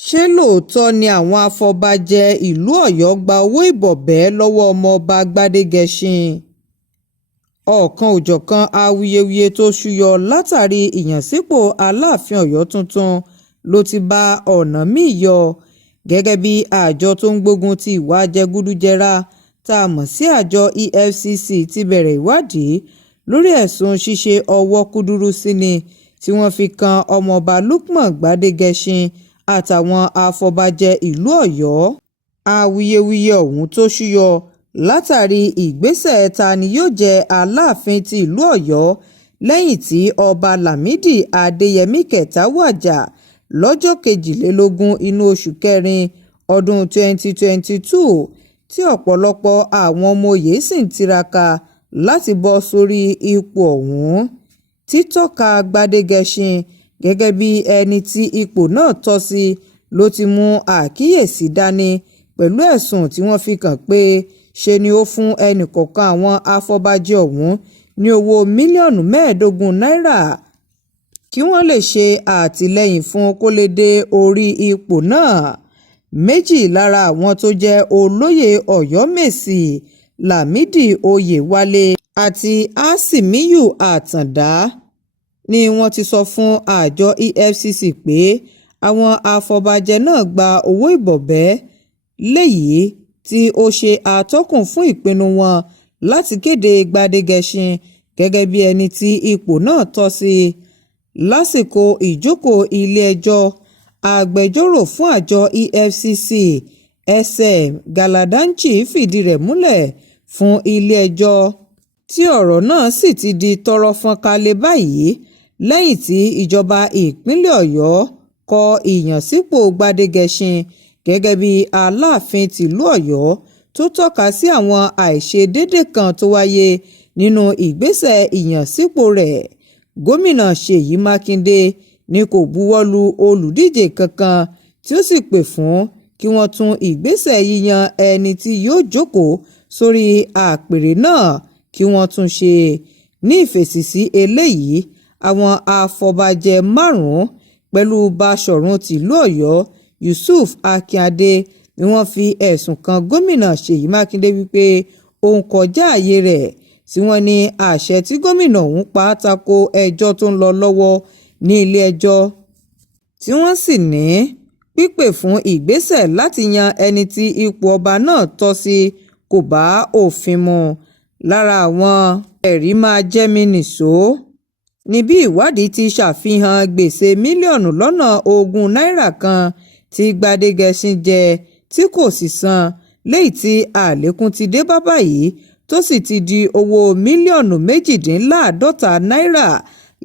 Ṣé lóòótọ́ ni àwọn afọbajẹ ìlú Ọ̀yọ́ gba owó ìbọ̀bẹ́ lọ́wọ́ ọmọọba Gbadegẹsin? Ọ̀kan-ò-jọ̀kan awuyewuye tó ṣúyọ látàrí ìyànsípò Aláàfin Ọ̀yọ́ tuntun ló ti bá ọ̀nà míì yọ, gẹ́gẹ́ bí àjọ tó ń gbógun ti ìwà jẹgúdújẹrá tá a mọ̀ sí àjọ EFCC ti bẹ̀rẹ̀ ìwádìí lórí ẹ̀sùn ṣíṣe ọwọ́ kúdúrú síni tí wọ́n fi kan ọmọọba Lukman Gbadegẹsin àtàwọn afọbajẹ ìlú Ọ̀yọ́. Awuyewuye ọ̀hún tó ṣúyọ látàrí ìgbésẹ̀ ta ni yóò jẹ Aláàfin ti ìlú Ọ̀yọ́ lẹ́yìn tí ọba Lámìdí Adéyẹmí kẹta wàjà lọ́jọ́ 22 inú oṣù kẹrin ọdún 2022 tí ọ̀pọ̀lọpọ̀ àwọn ọmọ oyè sì ń tiraka láti bọ́ sórí ipò ọ̀hún. Títọ́ka Gbadegẹsin gẹ́gẹ́ bí ẹni tí ipò náà tọ́ sí ló ti mú àkíyèsí dání pẹ̀lú ẹ̀sùn tí wọ́n fi kàn pé ṣe ni ó fún ẹnìkọ̀ọ̀kan àwọn afọbajẹ ọ̀hún ní owó mílíọ̀nù 15 náírà kí wọ́n lè ṣe àtìlẹ́yìn fún kó lè dé orí ipò náà. Méjì lára àwọn tó jẹ́ olóyè Ọ̀yọ́mèsì, Lámìdí Oyèwálé àti Àsìmíyù Àtàndá, ni wọ́n ti sọ fún àjọ EFCC pé àwọn afọbajẹ náà gba owó ìbọ̀bẹ́, léyìí tí ó ṣe àtọ́kùn fún ìpinnu wọn láti kéde Gbadegẹsin gẹ́gẹ́ bí ẹni tí ipò náà tọ́ sí. Lásìkò ìjókòó ilé-ẹjọ́, agbẹjọ́rò fún àjọ EFCC SM Galadanchi fìdí rẹ̀ múlẹ̀ fún ilé-ẹjọ́ tí ọ̀rọ̀ náà sì ti di tọ́rọ́ fọ́n kálẹ̀ báyìí lẹ́yìn tí ìjọba ìpínlẹ̀ Ọ̀yọ́ kọ ìyànsípò Gbadegẹsin gẹ́gẹ́ bí Aláàfin tìlú Ọ̀yọ́ tó tọ́ka sí àwọn àìṣedéédé kan tó wáyé nínú ìgbésẹ̀ ìyànsípò rẹ̀. Gómìnà Ṣèyí Mákindé ni kò buwọ́lu olùdíje kankan tí ó sì pè fún kí wọ́n tún ìgbésẹ̀ yíyan ẹni tí yóò jókòó sórí àpèrè náà kí wọ́n tún ṣe. Ní ìfèsì sí eléyìí, àwọn afọbajẹ 5 pẹ̀lú Báṣọ̀run tìlú Ọ̀yọ́ Yusuf Akínadé ni wọ́n fi ẹ̀sùn kan gómìnà Ṣèyí Mákindé wípé òun kọjá àyè rẹ̀, tí wọ́n ní àṣẹ tí gómìnà ọ̀hún pa tako ẹjọ́ tó ń lọ lọ́wọ́ ní ilé-ẹjọ́, tí wọ́n sì ní pípè fún ìgbésẹ̀ láti yan ẹni tí ipò ọba náà tọ́ sí kò bá òfin mu. Lára àwọn ẹ̀rí máa jẹ́mi nìṣó ni bí ìwádìí ti ṣàfihàn gbèsè mílíọ̀nù lọ́nà 20 náírà kan tí Gbadegẹsin jẹ tí kò sì san, léyìí tí àlékún ti dé bá báyìí tó sì ti di owó mílíọ̀nù 52 náírà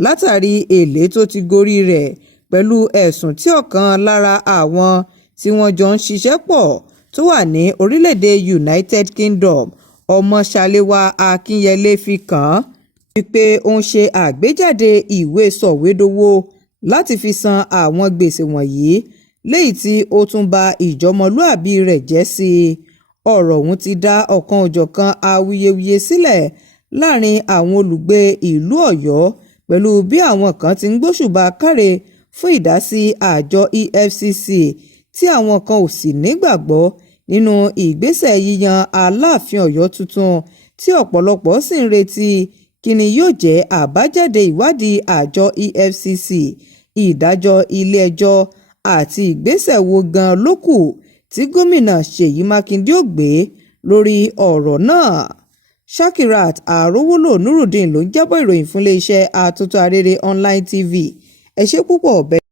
látàrí èlé tó ti gorí rẹ̀, pẹ̀lú ẹ̀sùn tí ọ̀kan lára àwọn tí wọ́n jọ ń ṣiṣẹ́ pọ̀ tó wà ní orílẹ̀-èdè United Kingdom, Ọmọṣàléwá Akínyẹlé fi kàn án wípé ó ń ṣe àgbéjáde ìwé sọ̀wédowó láti fi san àwọn gbèsè wọ̀nyí, léyìí tí ó tún ba ìjọmọlúàbí rẹ̀ jẹ́ sí i. Ọ̀rọ̀ ọ̀hún ti dá ọ̀kan-ò-jọ̀kan awuyewuye sílẹ̀ láàrin àwọn olùgbé ìlú Ọ̀yọ́, pẹ̀lú bí àwọn kan ti ń gbóṣùbà káre fún ìdásí àjọ EFCC tí àwọn kan ò sì nígbàgbọ́ nínú ìgbésẹ̀ yíyan Aláàfin Ọ̀yọ́ tuntun tí ọ̀pọ̀lọpọ̀ sì ń retí kí ni yóò jẹ́ àbájáde ìwádìí àjọ EFCC, ìdájọ́ ilé-ẹjọ́ àti ìgbésẹ̀ wo gan ló kù tí gómìnà Ṣèyí Mákindé ó gbé lórí ọ̀rọ̀ náà. Shakirat Arówólò Nurudeen ló ń jábọ̀ ìròyìn fún iléeṣẹ́ Atótó Arére Online TV. Ẹ ṣé púpọ̀ bẹ́ẹ̀.